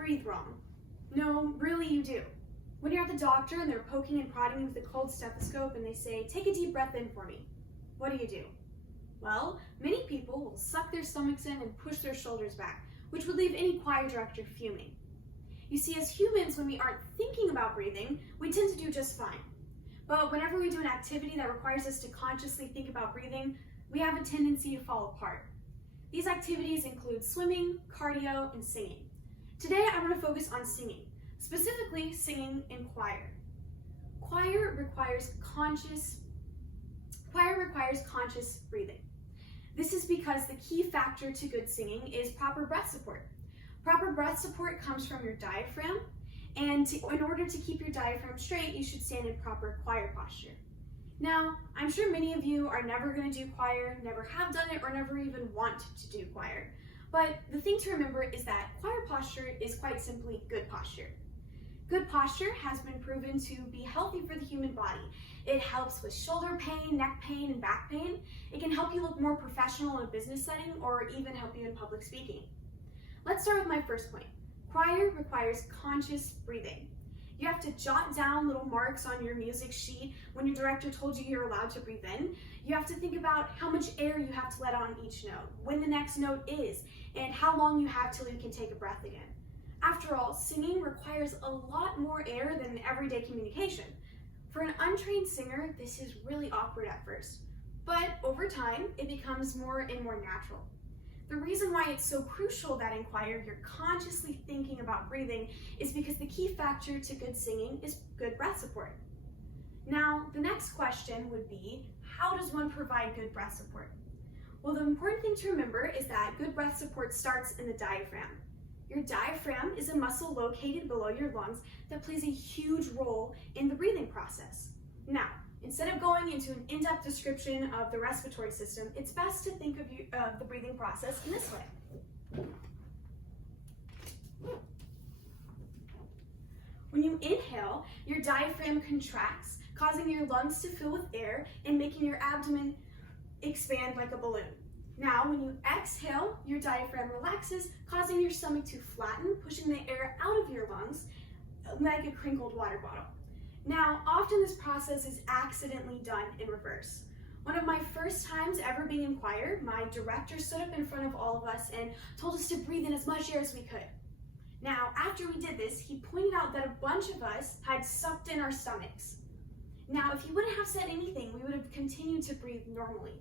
breathe wrong. No, really you do. When you're at the doctor and they're poking and prodding you with a cold stethoscope and they say, take a deep breath in for me, what do? Well, many people will suck their stomachs in and push their shoulders back, which would leave any choir director fuming. You see, as humans, when we aren't thinking about breathing, we tend to do just fine. But whenever we do an activity that requires us to consciously think about breathing, we have a tendency to fall apart. These activities include swimming, cardio, and singing. Today, I want to focus on singing, specifically singing in choir. Choir requires conscious breathing. This is because the key factor to good singing is proper breath support. Proper breath support comes from your diaphragm, and in order to keep your diaphragm straight, you should stand in proper choir posture. Now, I'm sure many of you are never going to do choir, never have done it, or never even want to do choir. But the thing to remember is that choir posture is quite simply good posture. Good posture has been proven to be healthy for the human body. It helps with shoulder pain, neck pain, and back pain. It can help you look more professional in a business setting or even help you in public speaking. Let's start with my first point. Choir requires conscious breathing. You have to jot down little marks on your music sheet when your director told you you're allowed to breathe in. You have to think about how much air you have to let out on each note, when the next note is, and how long you have till you can take a breath again. After all, singing requires a lot more air than everyday communication. For an untrained singer, this is really awkward at first, but over time, it becomes more and more natural. The reason why it's so crucial that in choir you're consciously thinking about breathing is because the key factor to good singing is good breath support. Now, the next question would be, how does one provide good breath support? Well, the important thing to remember is that good breath support starts in the diaphragm. Your diaphragm is a muscle located below your lungs that plays a huge role in the breathing process. Now, instead of going into an in-depth description of the respiratory system, it's best to think of the breathing process in this way. When you inhale, your diaphragm contracts, causing your lungs to fill with air and making your abdomen expand like a balloon. Now, when you exhale, your diaphragm relaxes, causing your stomach to flatten, pushing the air out of your lungs like a crinkled water bottle. Now, often this process is accidentally done in reverse. One of my first times ever being in choir, my director stood up in front of all of us and told us to breathe in as much air as we could. Now, after we did this, he pointed out that a bunch of us had sucked in our stomachs. Now, if he wouldn't have said anything, we would have continued to breathe normally.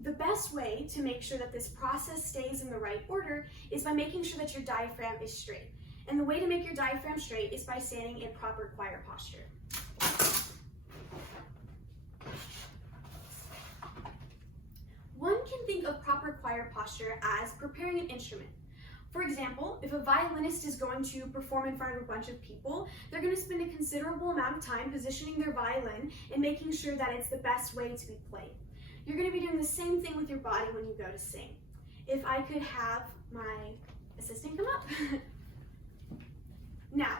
The best way to make sure that this process stays in the right order is by making sure that your diaphragm is straight. And the way to make your diaphragm straight is by standing in proper choir posture. One can think of proper choir posture as preparing an instrument. For example, if a violinist is going to perform in front of a bunch of people, they're going to spend a considerable amount of time positioning their violin and making sure that it's the best way to be played. You're going to be doing the same thing with your body when you go to sing. If I could have my assistant come up. Now,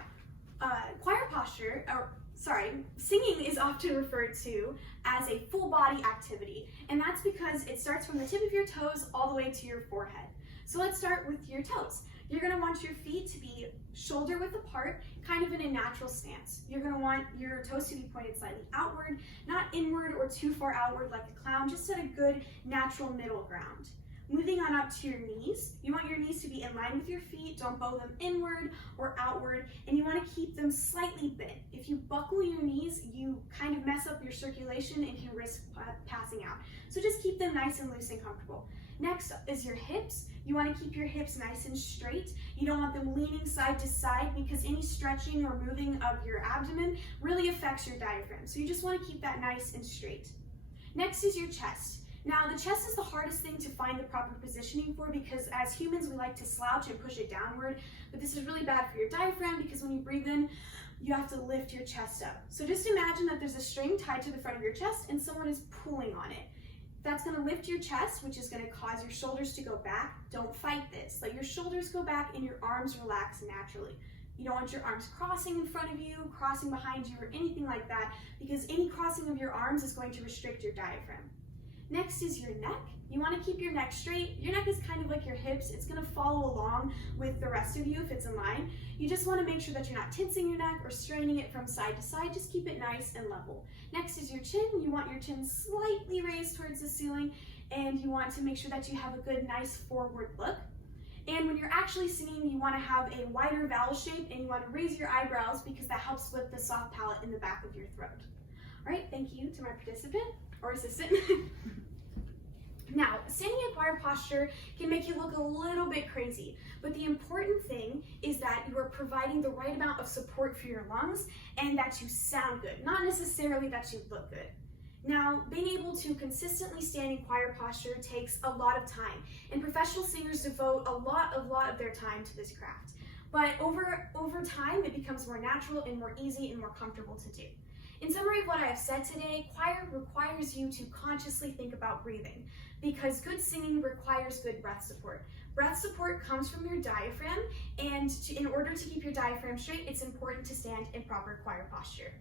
singing is often referred to as a full body activity, and that's because it starts from the tip of your toes all the way to your forehead. So let's start with your toes. You're going to want your feet to be shoulder width apart, kind of in a natural stance. You're going to want your toes to be pointed slightly outward, not inward or too far outward like a clown, just at a good natural middle ground. Moving on up to your knees, you want your knees to be in line with your feet, don't bow them inward or outward, and you want to keep them slightly bent. If you buckle your knees, you kind of mess up your circulation and can risk passing out. So just keep them nice and loose and comfortable. Next is your hips. You want to keep your hips nice and straight. You don't want them leaning side to side because any stretching or moving of your abdomen really affects your diaphragm. So you just want to keep that nice and straight. Next is your chest. Now, the chest is the hardest thing to find the proper positioning for because as humans, we like to slouch and push it downward, but this is really bad for your diaphragm because when you breathe in, you have to lift your chest up. So just imagine that there's a string tied to the front of your chest and someone is pulling on it. That's going to lift your chest, which is going to cause your shoulders to go back. Don't fight this. Let your shoulders go back and your arms relax naturally. You don't want your arms crossing in front of you, crossing behind you, or anything like that because any crossing of your arms is going to restrict your diaphragm. Next is your neck. You want to keep your neck straight. Your neck is kind of like your hips. It's going to follow along with the rest of you if it's in line. You just want to make sure that you're not tensing your neck or straining it from side to side. Just keep it nice and level. Next is your chin. You want your chin slightly raised towards the ceiling, and you want to make sure that you have a good, nice forward look. And when you're actually singing, you want to have a wider vowel shape, and you want to raise your eyebrows because that helps with the soft palate in the back of your throat. All right, thank you to my participant or assistant. Now, standing in choir posture can make you look a little bit crazy, but the important thing is that you are providing the right amount of support for your lungs and that you sound good, not necessarily that you look good. Now, being able to consistently stand in choir posture takes a lot of time, and professional singers devote a lot of their time to this craft. But over time, it becomes more natural and more easy and more comfortable to do. In summary of what I have said today, choir requires you to consciously think about breathing, because good singing requires good breath support. Breath support comes from your diaphragm, and in order to keep your diaphragm straight, it's important to stand in proper choir posture.